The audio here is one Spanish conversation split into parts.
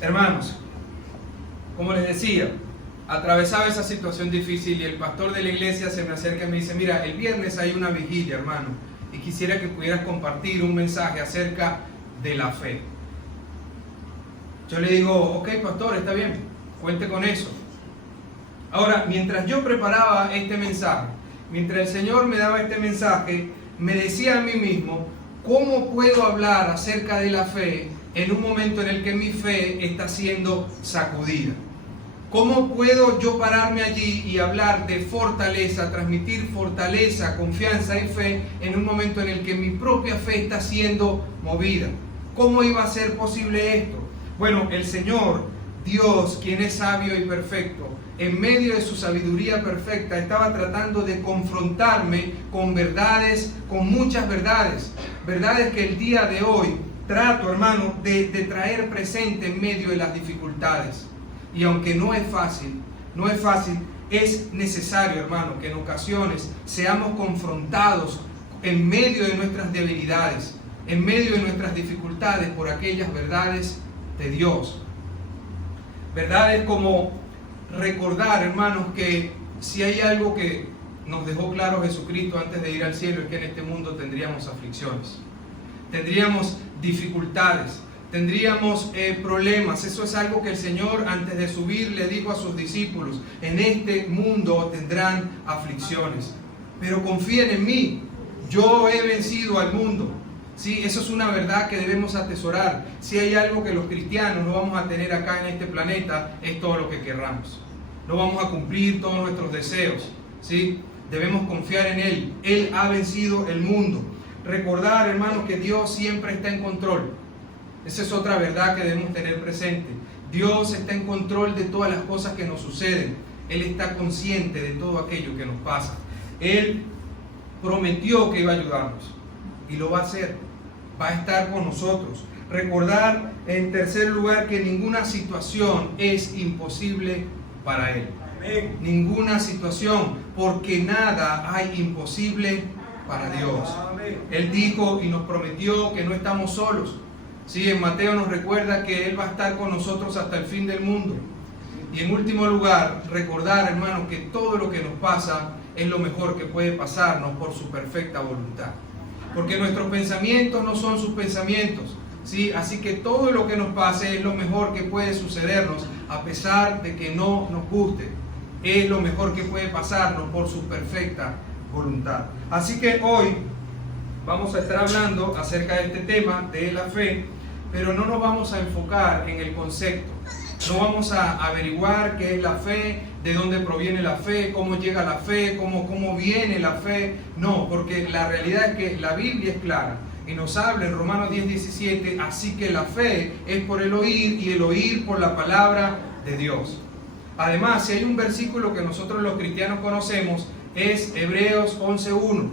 Hermanos, como les decía, atravesaba esa situación difícil y el pastor de la iglesia se me acerca y me dice: mira, el viernes hay una vigilia, hermano, y quisiera que pudieras compartir un mensaje acerca de la fe. Yo le digo: ok, pastor, está bien, cuente con eso. Ahora, mientras yo preparaba este mensaje, mientras el Señor me daba este mensaje, me decía a mí mismo: ¿cómo puedo hablar acerca de la fe en un momento en el que mi fe está siendo sacudida? ¿Cómo puedo yo pararme allí y hablar de fortaleza, transmitir fortaleza, confianza y fe en un momento en el que mi propia fe está siendo movida? ¿Cómo iba a ser posible esto? Bueno, el Señor, Dios, quien es sabio y perfecto, en medio de su sabiduría perfecta, estaba tratando de confrontarme con verdades, con muchas verdades. Verdades que el día de hoy trato, hermano, de traer presente en medio de las dificultades. Y aunque no es fácil, es necesario, hermano, que en ocasiones seamos confrontados en medio de nuestras debilidades, en medio de nuestras dificultades, por aquellas verdades de Dios. Verdades como recordar, hermanos, que si hay algo que nos dejó claro Jesucristo antes de ir al cielo, es que en este mundo tendríamos aflicciones, tendríamos dificultades, tendríamos problemas. Eso es algo que el Señor antes de subir le dijo a sus discípulos: en este mundo tendrán aflicciones, pero confíen en mí, yo he vencido al mundo. Sí, eso es una verdad que debemos atesorar. Si hay algo que los cristianos no vamos a tener acá en este planeta, es todo lo que querramos. No vamos a cumplir todos nuestros deseos, ¿sí? Debemos confiar en Él. Él ha vencido el mundo. Recordar, hermanos, que Dios siempre está en control. Esa es otra verdad que debemos tener presente. Dios está en control de todas las cosas que nos suceden. Él está consciente de todo aquello que nos pasa. Él prometió que iba a ayudarnos y lo va a hacer. Va a estar con nosotros. Recordar, en tercer lugar, que ninguna situación es imposible para Él. Amén. Ninguna situación, porque nada hay imposible para Dios. Amén. Él dijo y nos prometió que no estamos solos. Sí, en Mateo nos recuerda que Él va a estar con nosotros hasta el fin del mundo. Y en último lugar, recordar, hermano, que todo lo que nos pasa es lo mejor que puede pasarnos por su perfecta voluntad. Porque nuestros pensamientos no son sus pensamientos, ¿sí? Así que todo lo que nos pase es lo mejor que puede sucedernos, a pesar de que no nos guste. Es lo mejor que puede pasarnos por su perfecta voluntad. Así que hoy vamos a estar hablando acerca de este tema de la fe, pero no nos vamos a enfocar en el concepto. No vamos a averiguar qué es la fe, de dónde proviene la fe, cómo llega la fe, cómo viene la fe. No, porque la realidad es que la Biblia es clara y nos habla en Romanos 10:17, así que la fe es por el oír y el oír por la palabra de Dios. Además, si hay un versículo que nosotros los cristianos conocemos, es Hebreos 11:1.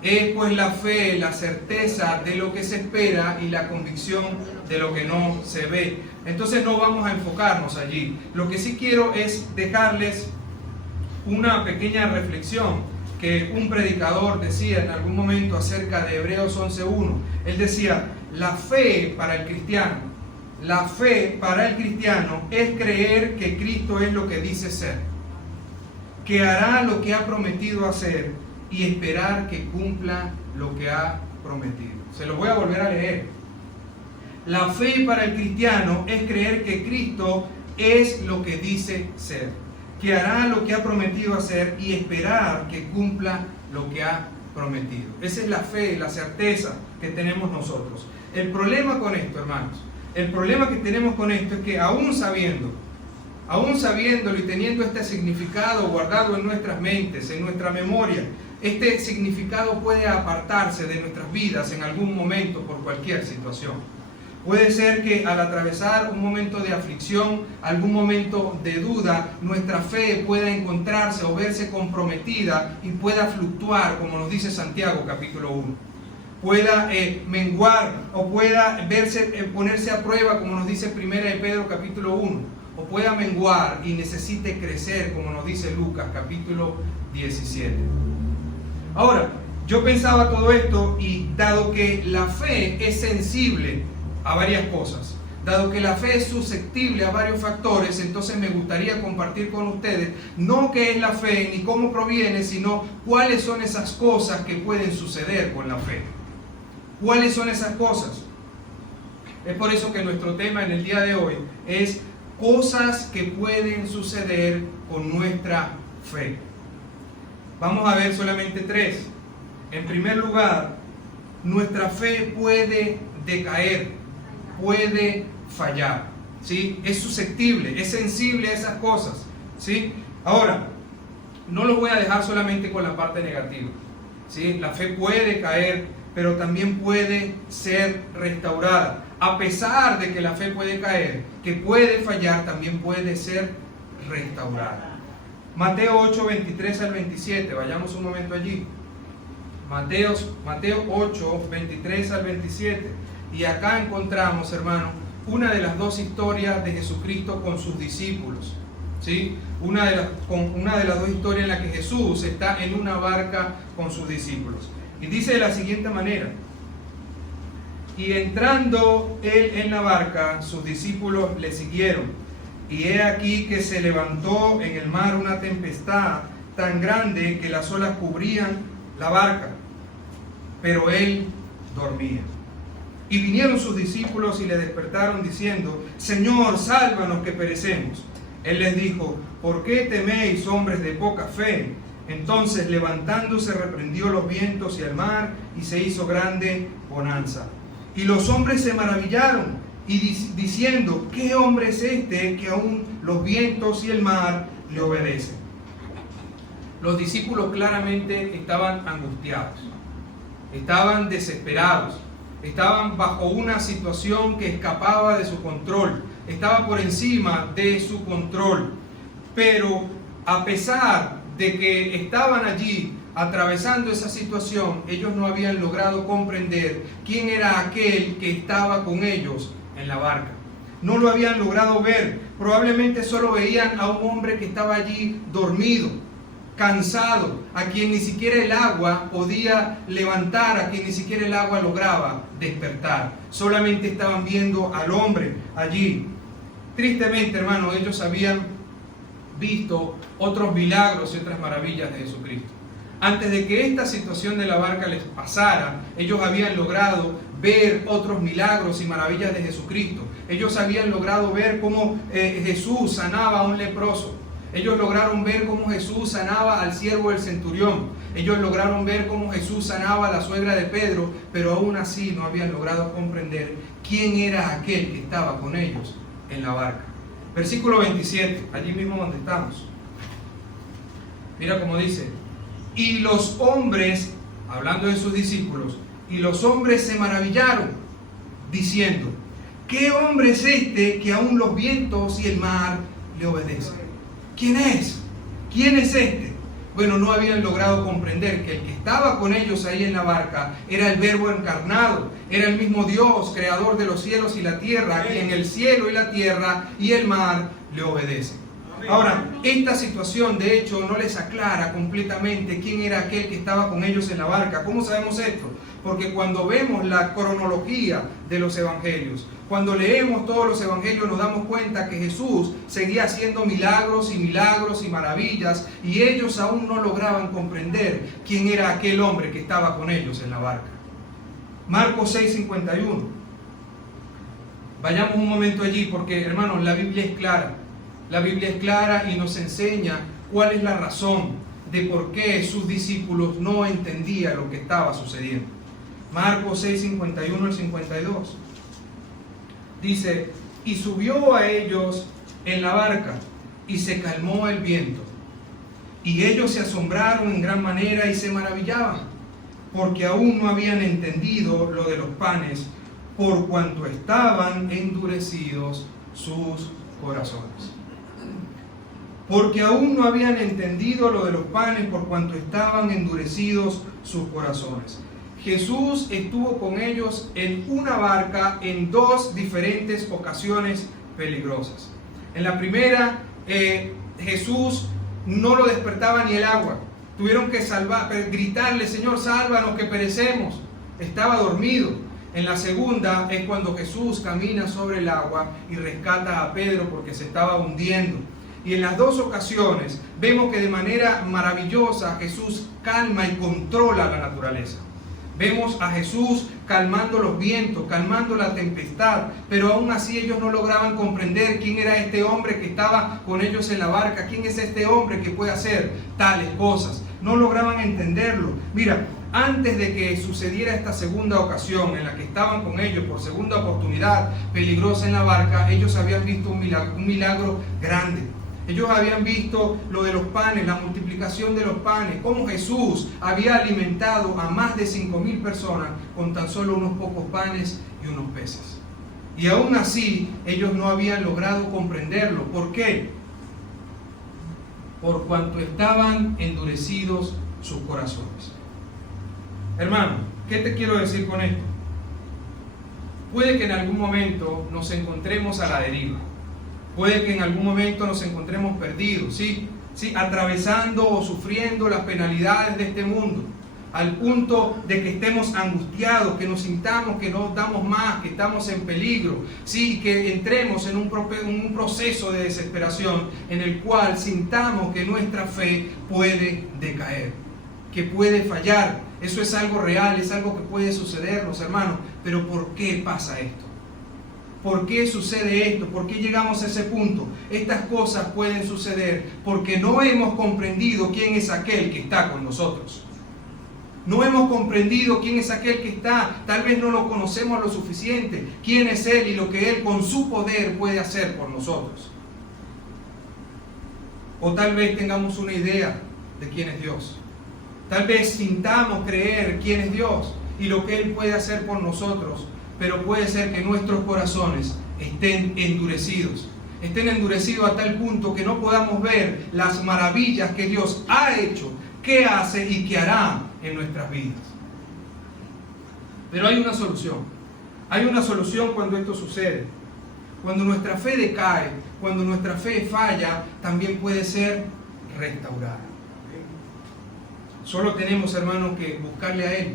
Es pues la fe, la certeza de lo que se espera y la convicción de lo que no se ve. Entonces no vamos a enfocarnos allí. Lo que sí quiero es dejarles una pequeña reflexión que un predicador decía en algún momento acerca de Hebreos 11:1. Él decía: la fe para el cristiano es creer que Cristo es lo que dice ser, que hará lo que ha prometido hacer y esperar que cumpla lo que ha prometido. Se lo voy a volver a leer. La fe para el cristiano es creer que Cristo es lo que dice ser, que hará lo que ha prometido hacer y esperar que cumpla lo que ha prometido. Esa es la fe, la certeza que tenemos nosotros. El problema con esto, hermanos, el problema que tenemos con esto es que aún sabiéndolo y teniendo este significado guardado en nuestras mentes, en nuestra memoria, este significado puede apartarse de nuestras vidas en algún momento por cualquier situación. Puede ser que al atravesar un momento de aflicción, algún momento de duda, nuestra fe pueda encontrarse o verse comprometida y pueda fluctuar, como nos dice Santiago capítulo 1. Pueda menguar o pueda ponerse a prueba, como nos dice Primera de Pedro capítulo 1. O pueda menguar y necesite crecer, como nos dice Lucas capítulo 17. Ahora, yo pensaba todo esto y dado que la fe es sensible a varias cosas, dado que la fe es susceptible a varios factores, entonces me gustaría compartir con ustedes no qué es la fe ni cómo proviene, sino cuáles son esas cosas que pueden suceder con la fe. ¿Cuáles son esas cosas? Es por eso que nuestro tema en el día de hoy es cosas que pueden suceder con nuestra fe. Vamos a ver solamente 3. En primer lugar, nuestra fe puede decaer, puede fallar, ¿sí? Es susceptible, es sensible a esas cosas, ¿sí? Ahora, no lo voy a dejar solamente con la parte negativa, ¿sí? La fe puede caer, pero también puede ser restaurada. A pesar de que la fe puede caer, que puede fallar, también puede ser restaurada. Mateo 8, 23 al 27, vayamos un momento allí. Mateo 8, 23 al 27. Y acá encontramos, hermano, una de las dos historias de Jesucristo con sus discípulos, ¿sí? Una de las dos historias en la que Jesús está en una barca con sus discípulos. Y dice de la siguiente manera: y entrando él en la barca, sus discípulos le siguieron. Y he aquí que se levantó en el mar una tempestad tan grande que las olas cubrían la barca, pero él dormía. Y vinieron sus discípulos y le despertaron diciendo: Señor, sálvanos que perecemos. Él les dijo: ¿por qué teméis, hombres de poca fe? Entonces, levantándose, reprendió los vientos y el mar, y se hizo grande bonanza. Y los hombres se maravillaron, y diciendo: ¿qué hombre es este que aún los vientos y el mar le obedecen? Los discípulos claramente estaban angustiados, estaban desesperados, estaban bajo una situación que escapaba de su control, estaba por encima de su control. Pero a pesar de que estaban allí atravesando esa situación, ellos no habían logrado comprender quién era aquel que estaba con ellos en la barca. No lo habían logrado ver. Probablemente solo veían a un hombre que estaba allí dormido, cansado, a quien ni siquiera el agua podía levantar, a quien ni siquiera el agua lograba despertar. Solamente estaban viendo al hombre allí. Tristemente, hermano, ellos habían visto otros milagros y otras maravillas de Jesucristo. Antes de que esta situación de la barca les pasara, ellos habían logrado ver otros milagros y maravillas de Jesucristo. Ellos habían logrado ver cómo Jesús sanaba a un leproso. Ellos lograron ver cómo Jesús sanaba al siervo del centurión. Ellos lograron ver cómo Jesús sanaba a la suegra de Pedro, pero aún así no habían logrado comprender quién era aquel que estaba con ellos en la barca. Versículo 27, allí mismo donde estamos. Mira cómo dice: y los hombres, hablando de sus discípulos, y los hombres se maravillaron, diciendo: ¿qué hombre es este que aún los vientos y el mar le obedecen? ¿Quién es? ¿Quién es este? Bueno, no habían logrado comprender que el que estaba con ellos ahí en la barca era el Verbo encarnado, era el mismo Dios, creador de los cielos y la tierra, a quien el cielo y la tierra y el mar le obedecen. Ahora, esta situación de hecho no les aclara completamente quién era aquel que estaba con ellos en la barca. ¿Cómo sabemos esto? Porque cuando vemos la cronología de los evangelios, cuando leemos todos los evangelios, nos damos cuenta que Jesús seguía haciendo milagros y milagros y maravillas, y ellos aún no lograban comprender quién era aquel hombre que estaba con ellos en la barca. Marcos 6:51. Vayamos un momento allí porque, hermanos, la Biblia es clara. La Biblia es clara y nos enseña cuál es la razón de por qué sus discípulos no entendían lo que estaba sucediendo. Marcos 6:51 al 52. Dice: y subió a ellos en la barca, y se calmó el viento. Y ellos se asombraron en gran manera y se maravillaban, porque aún no habían entendido lo de los panes, por cuanto estaban endurecidos sus corazones. Porque aún no habían entendido lo de los panes, por cuanto estaban endurecidos sus corazones. Jesús estuvo con ellos en una barca en dos diferentes ocasiones peligrosas. En la primera, Jesús no lo despertaba ni el agua. Tuvieron que gritarle: Señor, sálvanos que perecemos. Estaba dormido. En la segunda es cuando Jesús camina sobre el agua y rescata a Pedro porque se estaba hundiendo. Y en las dos ocasiones vemos que de manera maravillosa Jesús calma y controla la naturaleza. Vemos a Jesús calmando los vientos, calmando la tempestad, pero aún así ellos no lograban comprender quién era este hombre que estaba con ellos en la barca, quién es este hombre que puede hacer tales cosas. No lograban entenderlo. Mira, antes de que sucediera esta segunda ocasión en la que estaban con ellos por segunda oportunidad peligrosa en la barca, ellos habían visto un milagro grande. Ellos habían visto lo de los panes, la multiplicación de los panes, cómo Jesús había alimentado a más de 5,000 personas con tan solo unos pocos panes y unos peces. Y aún así, ellos no habían logrado comprenderlo. ¿Por qué? Por cuanto estaban endurecidos sus corazones. Hermano, ¿qué te quiero decir con esto? Puede que en algún momento nos encontremos a la deriva. Puede que en algún momento nos encontremos perdidos, ¿sí? Atravesando o sufriendo las penalidades de este mundo, al punto de que estemos angustiados, que nos sintamos que no damos más, que estamos en peligro, ¿sí? Que entremos en un proceso de desesperación en el cual sintamos que nuestra fe puede decaer, que puede fallar. Eso es algo real, es algo que puede sucedernos, hermanos. Pero ¿por qué pasa esto? ¿Por qué sucede esto? ¿Por qué llegamos a ese punto? Estas cosas pueden suceder porque no hemos comprendido quién es aquel que está con nosotros. No hemos comprendido quién es aquel que está. Tal vez no lo conocemos lo suficiente. Quién es Él y lo que Él con su poder puede hacer por nosotros. O tal vez tengamos una idea de quién es Dios. Tal vez sintamos creer quién es Dios y lo que Él puede hacer por nosotros. Pero puede ser que nuestros corazones estén endurecidos a tal punto que no podamos ver las maravillas que Dios ha hecho, que hace y que hará en nuestras vidas. Pero hay una solución cuando esto sucede. Cuando nuestra fe decae, cuando nuestra fe falla, también puede ser restaurada. Solo tenemos, hermanos, que buscarle a Él,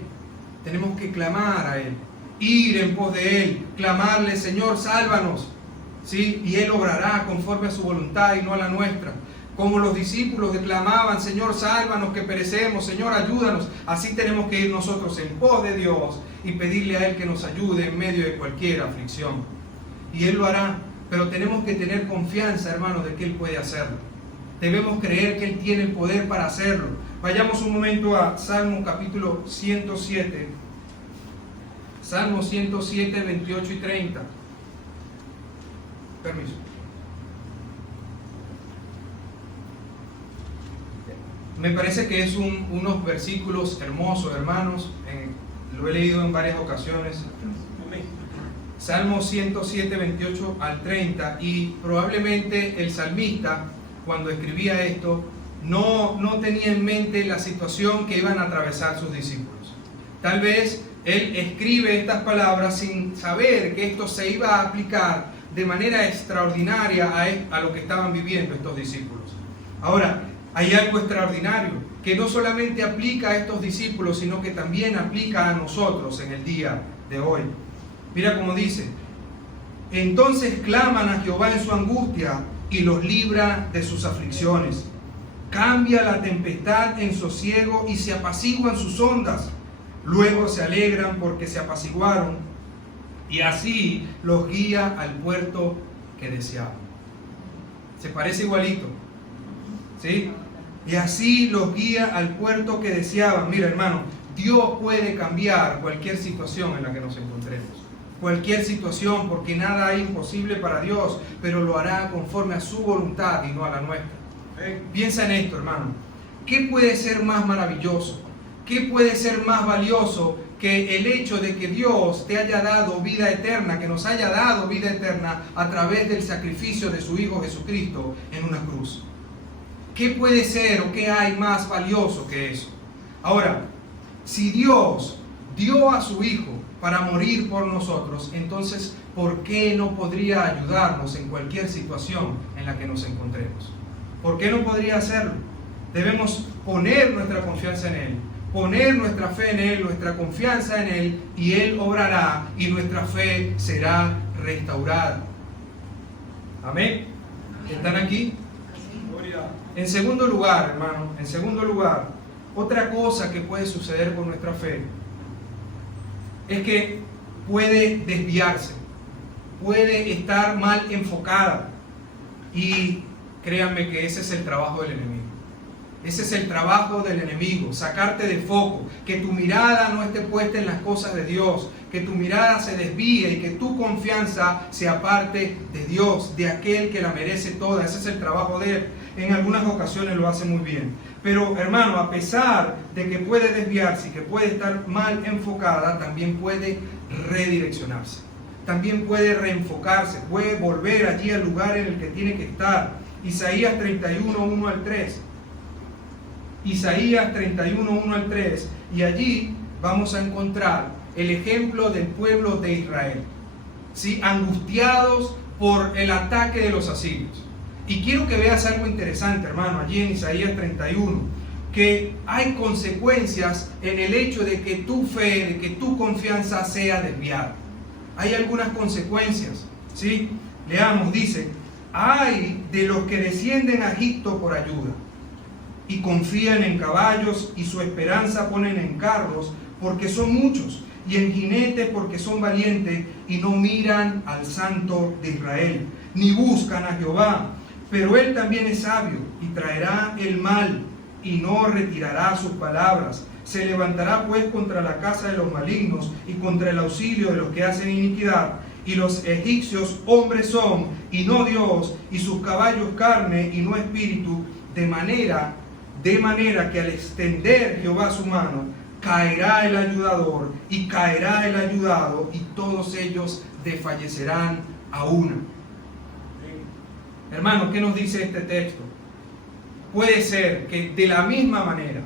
tenemos que clamar a Él, ir en pos de Él, clamarle: Señor, sálvanos, ¿sí? Y Él obrará conforme a su voluntad y no a la nuestra. Como los discípulos declamaban: Señor, sálvanos que perecemos, Señor, ayúdanos. Así tenemos que ir nosotros en pos de Dios y pedirle a Él que nos ayude en medio de cualquier aflicción. Y Él lo hará, pero tenemos que tener confianza, hermanos, de que Él puede hacerlo. Debemos creer que Él tiene el poder para hacerlo. Vayamos un momento a Salmo capítulo 107. Salmo 107, 28 y 30. Permiso. Me parece que es unos versículos hermosos, hermanos. Lo he leído en varias ocasiones. Salmo 107, 28 al 30. Y probablemente el salmista, cuando escribía esto, no tenía en mente la situación que iban a atravesar sus discípulos. Tal vez él escribe estas palabras sin saber que esto se iba a aplicar de manera extraordinaria a lo que estaban viviendo estos discípulos. Ahora, hay algo extraordinario que no solamente aplica a estos discípulos, sino que también aplica a nosotros en el día de hoy. Mira cómo dice: entonces claman a Jehová en su angustia y los libra de sus aflicciones. Cambia la tempestad en sosiego y se apaciguan sus ondas. Luego se alegran porque se apaciguaron, y así los guía al puerto que deseaban. Se parece igualito, ¿sí? Y así los guía al puerto que deseaban. Mira, hermano, Dios puede cambiar cualquier situación en la que nos encontremos. Cualquier situación, porque nada hay imposible para Dios, pero lo hará conforme a su voluntad y no a la nuestra. Piensa en esto, hermano. ¿Qué puede ser más maravilloso? ¿Qué puede ser más valioso que el hecho de que Dios te haya dado vida eterna, que nos haya dado vida eterna a través del sacrificio de su Hijo Jesucristo en una cruz? ¿Qué puede ser o qué hay más valioso que eso? Ahora, si Dios dio a su Hijo para morir por nosotros, entonces, ¿por qué no podría ayudarnos en cualquier situación en la que nos encontremos? ¿Por qué no podría hacerlo? Debemos poner nuestra confianza en Él, poner nuestra fe en Él, nuestra confianza en Él, y Él obrará y nuestra fe será restaurada. Amén. ¿Están aquí? En segundo lugar, hermano, en segundo lugar, otra cosa que puede suceder con nuestra fe es que puede desviarse, puede estar mal enfocada, y créanme que ese es el trabajo del enemigo. Ese es el trabajo del enemigo, sacarte de foco, que tu mirada no esté puesta en las cosas de Dios, que tu mirada se desvíe y que tu confianza se aparte de Dios, de aquel que la merece toda. Ese es el trabajo de Él. En algunas ocasiones lo hace muy bien. Pero hermano, a pesar de que puede desviarse y que puede estar mal enfocada, también puede redireccionarse. También puede reenfocarse, puede volver allí al lugar en el que tiene que estar. Isaías 31, 1 al 3. Isaías 31, 1 al 3. Y allí vamos a encontrar el ejemplo del pueblo de Israel, ¿sí? Angustiados por el ataque de los asirios. Y quiero que veas algo interesante, hermano, allí en Isaías 31, que hay consecuencias en el hecho de que tu fe, de que tu confianza sea desviada. Hay algunas consecuencias, ¿sí? Leamos, dice: ay de los que descienden a Egipto por ayuda y confían en caballos y su esperanza ponen en carros porque son muchos, y en jinetes porque son valientes, y no miran al Santo de Israel, ni buscan a Jehová. Pero Él también es sabio y traerá el mal y no retirará sus palabras. Se levantará pues contra la casa de los malignos y contra el auxilio de los que hacen iniquidad. Y los egipcios hombres son y no Dios, y sus caballos carne y no espíritu, de manera que al extender Jehová su mano, caerá el ayudador y caerá el ayudado, y todos ellos desfallecerán a una. Hermano, ¿qué nos dice este texto? Puede ser que de la misma manera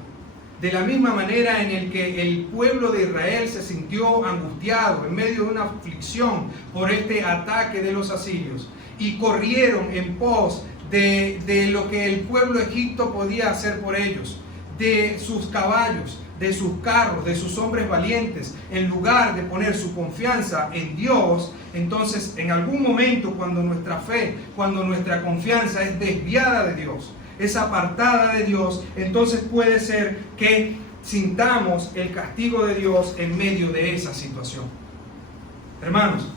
en el que el pueblo de Israel se sintió angustiado en medio de una aflicción por este ataque de los asirios, y corrieron en pos de lo que el pueblo de Egipto podía hacer por ellos, de sus caballos, de sus carros, de sus hombres valientes, en lugar de poner su confianza en Dios. Entonces, en algún momento, cuando nuestra fe, cuando nuestra confianza es desviada de Dios, es apartada de Dios, entonces puede ser que sintamos el castigo de Dios en medio de esa situación. Hermanos,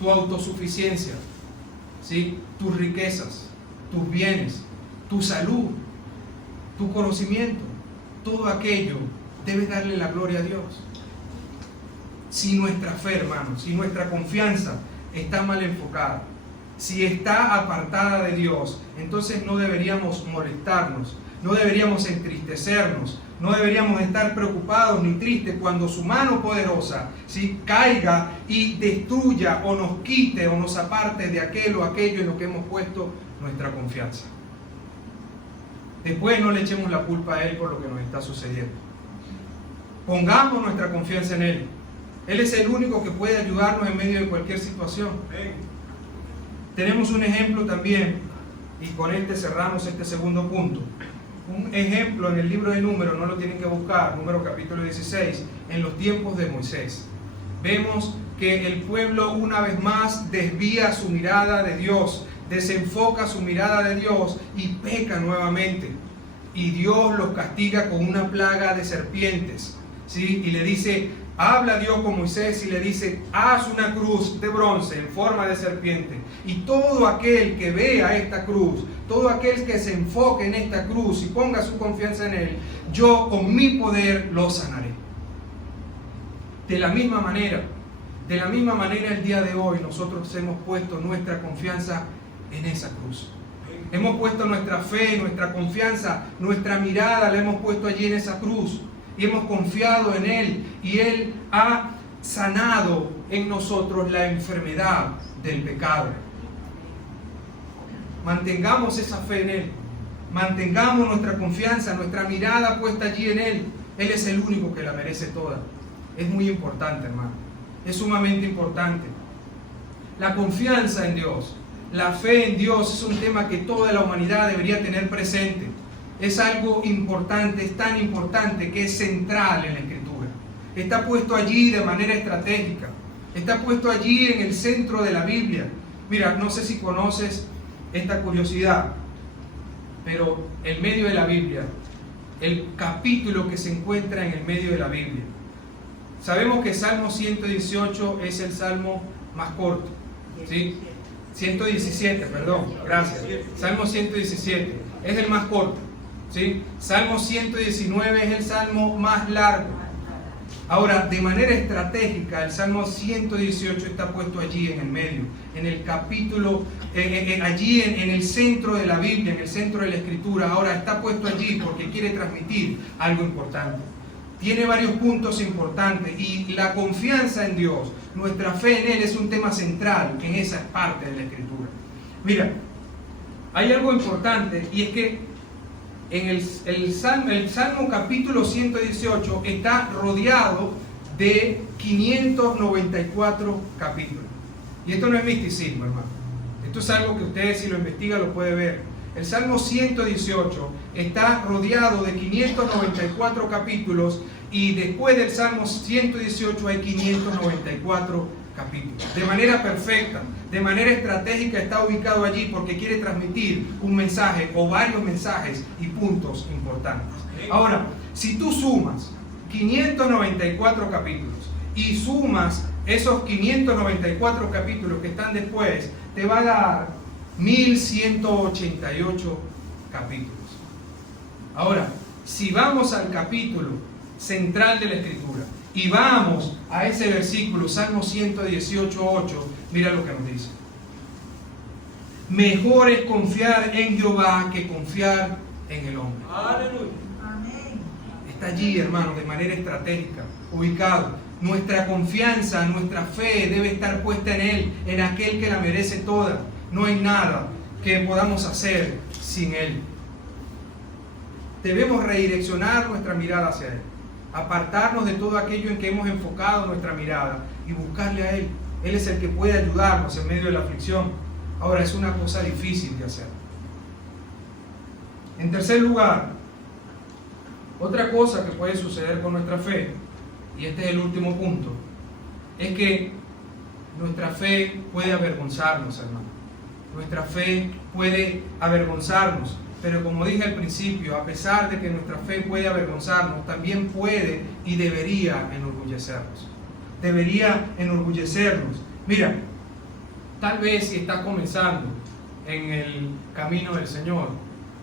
tu autosuficiencia, ¿sí? Tus riquezas, tus bienes, tu salud, tu conocimiento, todo aquello debe darle la gloria a Dios. Si nuestra fe, hermanos, si nuestra confianza está mal enfocada, si está apartada de Dios, entonces no deberíamos molestarnos, no deberíamos entristecernos, no deberíamos estar preocupados ni tristes cuando su mano poderosa, ¿sí?, caiga y destruya o nos quite o nos aparte de aquel o aquello en lo que hemos puesto nuestra confianza. Después no le echemos la culpa a Él por lo que nos está sucediendo. Pongamos nuestra confianza en Él. Él es el único que puede ayudarnos en medio de cualquier situación. Tenemos un ejemplo también, y con este cerramos este segundo punto. Un ejemplo en el libro de Números, no lo tienen que buscar, Números capítulo 16, en los tiempos de Moisés. Vemos que el pueblo una vez más desvía su mirada de Dios, desenfoca su mirada de Dios y peca nuevamente. Y Dios los castiga con una plaga de serpientes, ¿sí? Y le dice, habla Dios con Moisés y le dice, haz una cruz de bronce en forma de serpiente. Y todo aquel que vea esta cruz, todo aquel que se enfoque en esta cruz y ponga su confianza en Él, yo con mi poder lo sanaré. De la misma manera el día de hoy nosotros hemos puesto nuestra confianza en esa cruz. Hemos puesto nuestra fe, nuestra confianza, nuestra mirada la hemos puesto allí en esa cruz y hemos confiado en Él, y Él ha sanado en nosotros la enfermedad del pecado. Mantengamos esa fe en Él, mantengamos nuestra confianza, nuestra mirada puesta allí en Él. Él es el único que la merece toda. Es muy importante, hermano, es sumamente importante. La confianza en Dios, la fe en Dios es un tema que toda la humanidad debería tener presente. es algo importante, es tan importante que es central en la Escritura. Está puesto allí de manera estratégica, está puesto allí en el centro de la Biblia. Mira, no sé si conoces esta curiosidad, pero en medio de la Biblia, el capítulo que se encuentra en el medio de la Biblia, sabemos que Salmo 118 es el salmo más corto, ¿sí? 117, perdón, gracias. Salmo 117 es el más corto, ¿sí? Salmo 119 es el salmo más largo. Ahora, de manera estratégica, el Salmo 118 está puesto allí en el medio, en el capítulo, allí en el centro de la Biblia, en el centro de la Escritura. Ahora, está puesto allí porque quiere transmitir algo importante. Tiene varios puntos importantes y la confianza en Dios, nuestra fe en Él es un tema central en esa parte de la Escritura. Mira, hay algo importante y es que en el Salmo capítulo 118 está rodeado de 594 capítulos. Y esto no es misticismo, hermano. Esto es algo que ustedes, si lo investigan, lo pueden ver. El Salmo 118 está rodeado de 594 capítulos y después del Salmo 118 hay 594 capítulos. De manera perfecta, de manera estratégica está ubicado allí porque quiere transmitir un mensaje o varios mensajes y puntos importantes. Ahora, si tú sumas 594 capítulos y sumas esos 594 capítulos que están después, te va a dar 1188 capítulos. Ahora, si vamos al capítulo central de la Escritura y vamos a ese versículo, Salmo 118:8, mira lo que nos dice. Mejor es confiar en Jehová que confiar en el hombre. Aleluya. Está allí, hermano, de manera estratégica, ubicado. Nuestra confianza, nuestra fe debe estar puesta en Él, en aquel que la merece toda. No hay nada que podamos hacer sin Él. Debemos redireccionar nuestra mirada hacia Él, apartarnos de todo aquello en que hemos enfocado nuestra mirada y buscarle a Él. Él es el que puede ayudarnos en medio de la aflicción. Ahora, es una cosa difícil de hacer. En tercer lugar, otra cosa que puede suceder con nuestra fe, y este es el último punto, es que nuestra fe puede avergonzarnos, hermano. Nuestra fe puede avergonzarnos, pero como dije al principio, a pesar de que nuestra fe puede avergonzarnos, también puede y debería enorgullecernos. Debería enorgullecernos. Mira, tal vez si estás comenzando en el camino del Señor,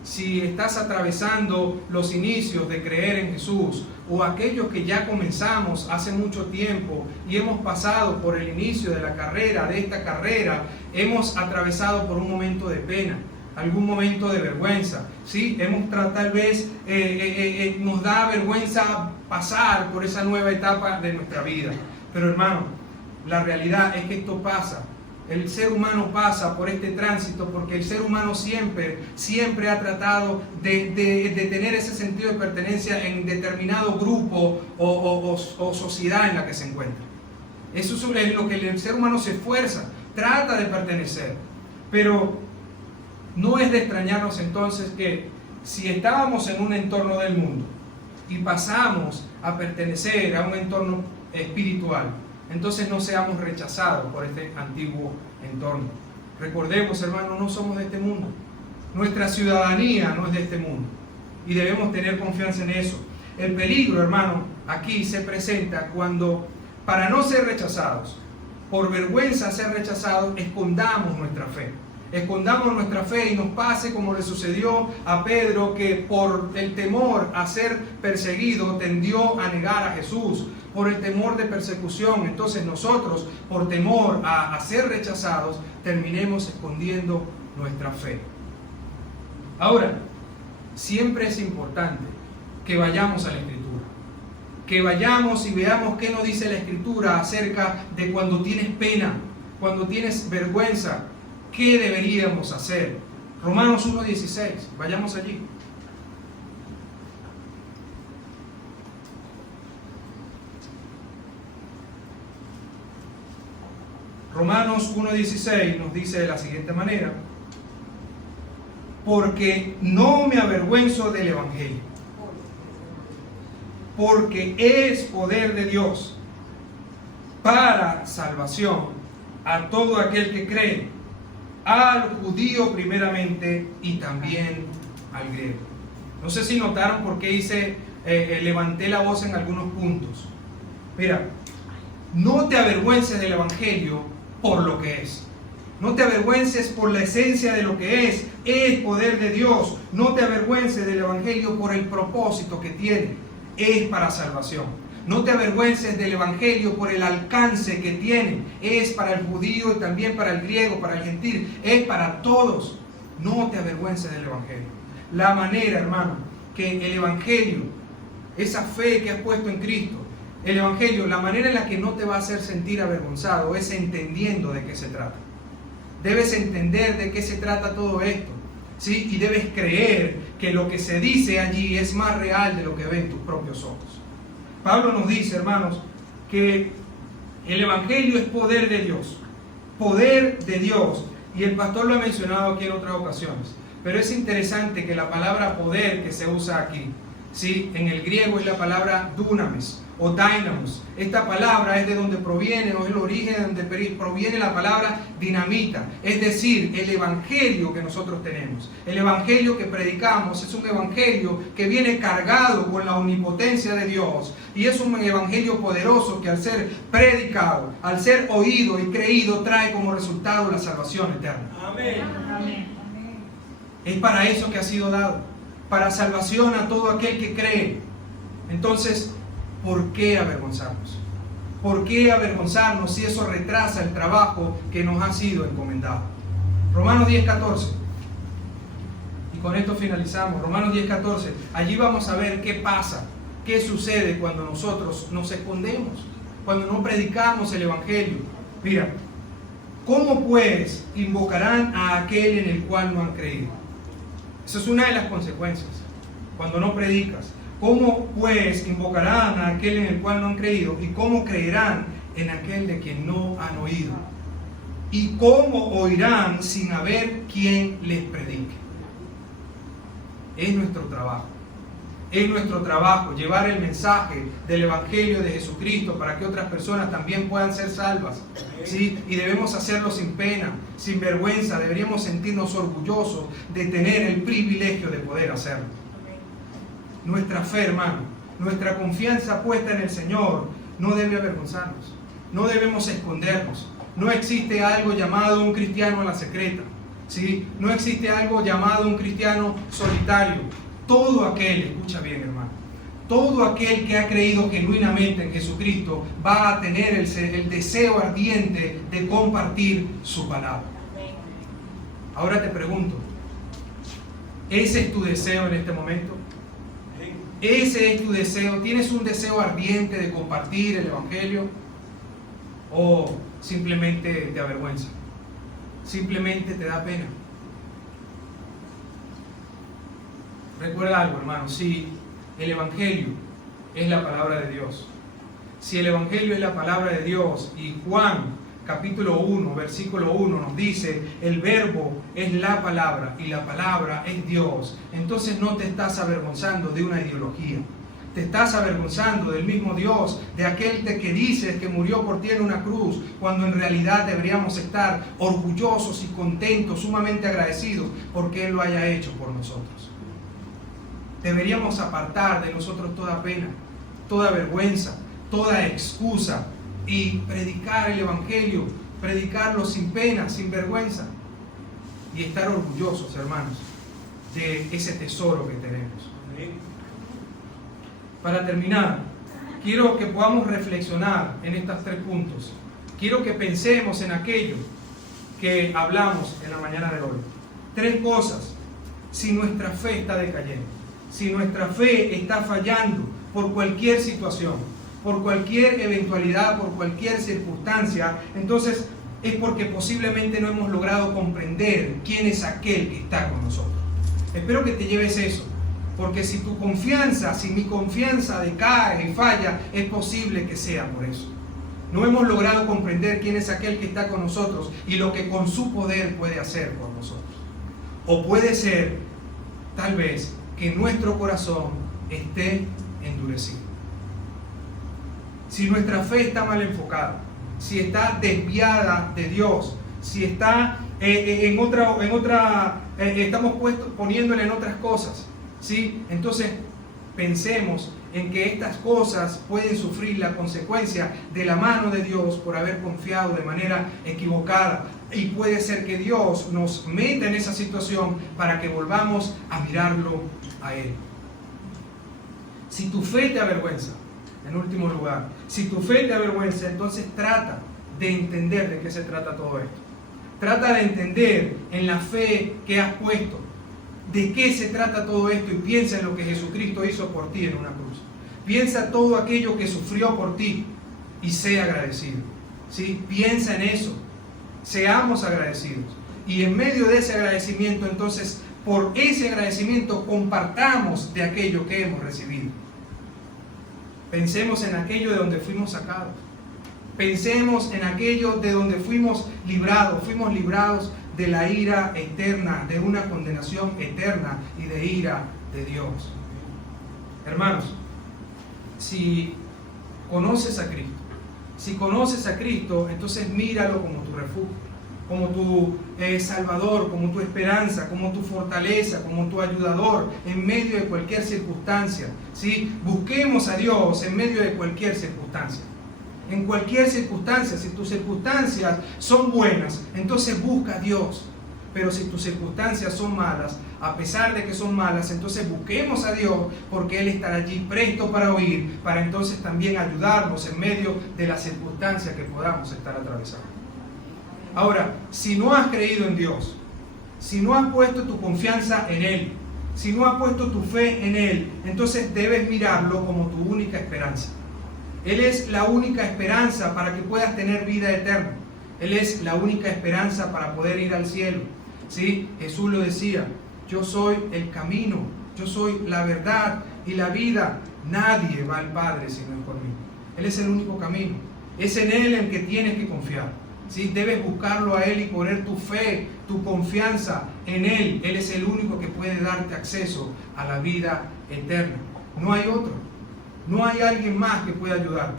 si estás atravesando los inicios de creer en Jesús, o aquellos que ya comenzamos hace mucho tiempo y hemos pasado por el inicio de la carrera, de esta carrera, hemos atravesado por un momento de pena, algún momento de vergüenza, ¿sí? Tal vez nos da vergüenza pasar por esa nueva etapa de nuestra vida. Pero hermano, la realidad es que esto pasa. El ser humano pasa por este tránsito porque el ser humano siempre ha tratado de tener ese sentido de pertenencia en determinado grupo o sociedad en la que se encuentra. Eso es lo que el ser humano se esfuerza, trata de pertenecer. Pero no es de extrañarnos entonces que si estábamos en un entorno del mundo y pasamos a pertenecer a un entorno espiritual, entonces no seamos rechazados por este antiguo entorno. Recordemos, hermanos, no somos de este mundo. Nuestra ciudadanía no es de este mundo. Y debemos tener confianza en eso. El peligro, hermano, aquí se presenta cuando, para no ser rechazados, por vergüenza a ser rechazados, escondamos nuestra fe. Escondamos nuestra fe y nos pase como le sucedió a Pedro, que por el temor a ser perseguido tendió a negar a Jesús, por el temor de persecución. Entonces nosotros, por temor a ser rechazados, terminemos escondiendo nuestra fe. Ahora, siempre es importante que vayamos a la Escritura, que vayamos y veamos qué nos dice la Escritura acerca de cuando tienes pena, cuando tienes vergüenza. ¿Qué deberíamos hacer? Romanos 1:16, vayamos allí. Romanos 1:16 nos dice de la siguiente manera: porque no me avergüenzo del Evangelio, porque es poder de Dios para salvación a todo aquel que cree, al judío primeramente y también al griego. No sé si notaron por qué levanté la voz en algunos puntos. Mira, no te avergüences del Evangelio por lo que es. No te avergüences por la esencia de lo que es poder de Dios. No te avergüences del Evangelio por el propósito que tiene, es para salvación. No te avergüences del Evangelio por el alcance que tiene, es para el judío y también para el griego, para el gentil, es para todos. No te avergüences del Evangelio. La manera, hermano, que el Evangelio, esa fe que has puesto en Cristo, el Evangelio, la manera en la que no te va a hacer sentir avergonzado es entendiendo de qué se trata. Debes entender de qué se trata todo esto, ¿sí? Y debes creer que lo que se dice allí es más real de lo que ven tus propios ojos. Pablo nos dice, hermanos, que el Evangelio es poder de Dios. Poder de Dios. Y el pastor lo ha mencionado aquí en otras ocasiones. Pero es interesante que la palabra poder que se usa aquí, ¿sí? En el griego es la palabra dunamis o dynamos. Esta palabra es de donde proviene, o es el origen de donde proviene la palabra dinamita. Es decir, el evangelio que nosotros tenemos, el evangelio que predicamos, es un evangelio que viene cargado con la omnipotencia de Dios. Y es un evangelio poderoso que al ser predicado, al ser oído y creído, trae como resultado la salvación eterna. Amén. Amén. Es para eso que ha sido dado, para salvación a todo aquel que cree. Entonces, ¿por qué avergonzarnos? ¿Por qué avergonzarnos si eso retrasa el trabajo que nos ha sido encomendado? Romanos 10:14. Y con esto finalizamos. Romanos 10:14. Allí vamos a ver qué pasa, qué sucede cuando nosotros nos escondemos, cuando no predicamos el Evangelio. Mira, ¿cómo pues invocarán a aquel en el cual no han creído? Esa es una de las consecuencias. Cuando no predicas, ¿cómo pues invocarán a aquel en el cual no han creído? ¿Y cómo creerán en aquel de quien no han oído? ¿Y cómo oirán sin haber quien les predique? Es nuestro trabajo. Es nuestro trabajo llevar el mensaje del Evangelio de Jesucristo para que otras personas también puedan ser salvas, ¿sí? Y debemos hacerlo sin pena, sin vergüenza. Deberíamos sentirnos orgullosos de tener el privilegio de poder hacerlo. Nuestra fe, hermano, nuestra confianza puesta en el Señor no debe avergonzarnos. No debemos escondernos. No existe algo llamado un cristiano a la secreta, ¿sí? No existe algo llamado un cristiano solitario. Todo aquel, escucha bien, hermano, todo aquel que ha creído genuinamente en Jesucristo va a tener el deseo ardiente de compartir su palabra. Ahora te pregunto, ¿ese es tu deseo en este momento? ¿Ese es tu deseo? ¿Tienes un deseo ardiente de compartir el Evangelio? ¿O simplemente te avergüenza? ¿Simplemente te da pena? Recuerda algo, hermano, si el Evangelio es la palabra de Dios, si el Evangelio es la palabra de Dios y Juan capítulo 1, versículo 1 nos dice, el verbo es la palabra y la palabra es Dios, entonces no te estás avergonzando de una ideología, te estás avergonzando del mismo Dios, de aquel que dices que murió por ti en una cruz, cuando en realidad deberíamos estar orgullosos y contentos, sumamente agradecidos porque Él lo haya hecho por nosotros. Deberíamos apartar de nosotros toda pena, toda vergüenza, toda excusa y predicar el Evangelio, predicarlo sin pena, sin vergüenza y estar orgullosos, hermanos, de ese tesoro que tenemos. Para terminar, quiero que podamos reflexionar en estos 3 puntos. Quiero que pensemos en aquello que hablamos en la mañana de hoy. 3 cosas. Si nuestra fe está decayendo, si nuestra fe está fallando por cualquier situación, por cualquier eventualidad, por cualquier circunstancia, entonces es porque posiblemente no hemos logrado comprender quién es aquel que está con nosotros. Espero que te lleves eso, porque si tu confianza, si mi confianza decae y falla, es posible que sea por eso. No hemos logrado comprender quién es aquel que está con nosotros y lo que con su poder puede hacer por nosotros. O puede ser, tal vez, que nuestro corazón esté endurecido. Si nuestra fe está mal enfocada, si está desviada de Dios, si está estamos poniéndole en otras cosas, ¿sí? Entonces pensemos en que estas cosas pueden sufrir la consecuencia de la mano de Dios por haber confiado de manera equivocada, y puede ser que Dios nos meta en esa situación para que volvamos a mirarlo a Él. Si tu fe te avergüenza, en último lugar, si tu fe te avergüenza, entonces trata de entender de qué se trata todo esto. Trata de entender en la fe que has puesto de qué se trata todo esto, y piensa en lo que Jesucristo hizo por ti en una cruz. Piensa todo aquello que sufrió por ti y sé agradecido, ¿sí? Piensa en eso. Seamos agradecidos. Y en medio de ese agradecimiento, entonces, por ese agradecimiento compartamos de aquello que hemos recibido. Pensemos en aquello de donde fuimos sacados. Pensemos en aquello de donde fuimos librados. Fuimos librados de la ira eterna, de una condenación eterna y de ira de Dios. Hermanos, si conoces a Cristo, entonces míralo como tu refugio, como tu Salvador, como tu esperanza, como tu fortaleza, como tu ayudador en medio de cualquier circunstancia, ¿sí? Busquemos a Dios en medio de cualquier circunstancia. En cualquier circunstancia, si tus circunstancias son buenas, entonces busca a Dios. Pero si tus circunstancias son malas, a pesar de que son malas, entonces busquemos a Dios, porque Él estará allí presto para oír, para entonces también ayudarnos en medio de las circunstancias que podamos estar atravesando. Ahora, si no has creído en Dios, si no has puesto tu confianza en Él, si no has puesto tu fe en Él, entonces debes mirarlo como tu única esperanza. Él es la única esperanza para que puedas tener vida eterna. Él es la única esperanza para poder ir al cielo, ¿sí? Jesús lo decía: yo soy el camino, yo soy la verdad y la vida. Nadie va al Padre si no es por mí. Él es el único camino. Es en Él en que tienes que confiar, ¿sí? Debes buscarlo a Él y poner tu fe, tu confianza en Él. Él es el único que puede darte acceso a la vida eterna. No hay otro. No hay alguien más que pueda ayudarte.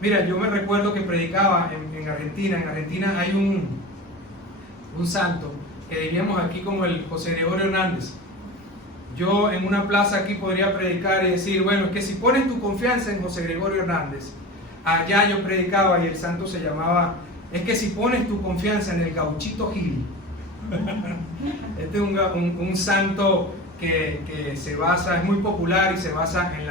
Mira, yo me recuerdo que predicaba en Argentina. En Argentina hay un santo que diríamos aquí como el José Gregorio Hernández. Yo en una plaza aquí podría predicar y decir, bueno, es que si pones tu confianza en José Gregorio Hernández, allá yo predicaba y el santo se llamaba, es que si pones tu confianza en el Gauchito Gil. Este es un santo que se basa, es muy popular y se basa en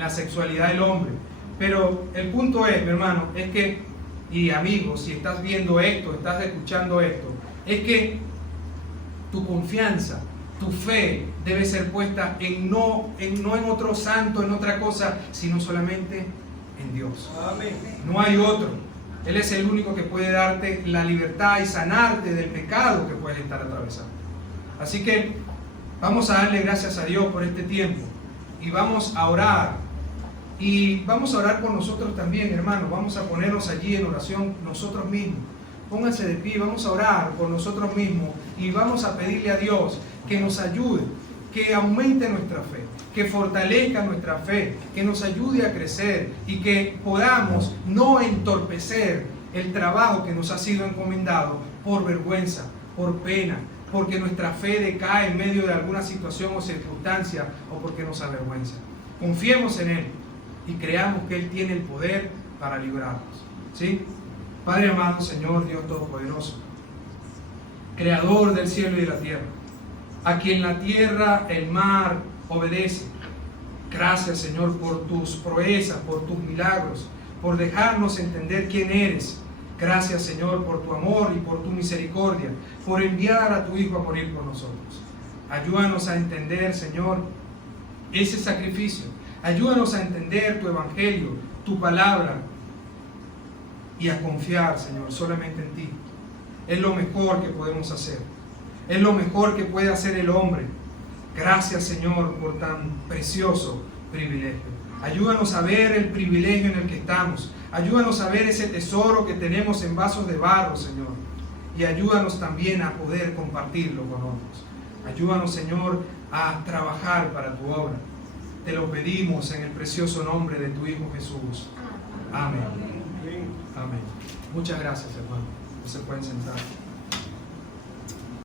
la sexualidad del hombre. Pero el punto es, mi hermano, es que, y amigos, si estás viendo esto, estás escuchando esto, es que tu confianza, tu fe debe ser puesta no en otro santo, en otra cosa, sino solamente en Dios. Amén. No hay otro. Él es el único que puede darte la libertad y sanarte del pecado que puedes estar atravesando. Así que vamos a darle gracias a Dios por este tiempo y vamos a orar. Y vamos a orar por nosotros también, hermanos. Vamos a ponernos allí en oración nosotros mismos. Pónganse de pie, vamos a orar por nosotros mismos y vamos a pedirle a Dios que nos ayude, que aumente nuestra fe, que fortalezca nuestra fe, que nos ayude a crecer y que podamos no entorpecer el trabajo que nos ha sido encomendado por vergüenza, por pena, porque nuestra fe decae en medio de alguna situación o circunstancia o porque nos avergüenza. Confiemos en Él y creamos que Él tiene el poder para librarnos, ¿sí? Padre amado, Señor Dios Todopoderoso, Creador del cielo y de la tierra, a quien la tierra, el mar obedece. Gracias, Señor, por tus proezas, por tus milagros, por dejarnos entender quién eres. Gracias, Señor, por tu amor y por tu misericordia, por enviar a tu Hijo a morir por nosotros. Ayúdanos a entender, Señor, ese sacrificio. Ayúdanos a entender tu evangelio, tu palabra, y a confiar, Señor, solamente en ti. Es lo mejor que podemos hacer. Es lo mejor que puede hacer el hombre. Gracias, Señor, por tan precioso privilegio. Ayúdanos a ver el privilegio en el que estamos. Ayúdanos a ver ese tesoro que tenemos en vasos de barro, Señor. y ayúdanos también a poder compartirlo con otros. Ayúdanos, Señor, a trabajar para tu obra. Te lo pedimos en el precioso nombre de tu Hijo Jesús. Amén. Amén. Muchas gracias, hermano. Se pueden sentar.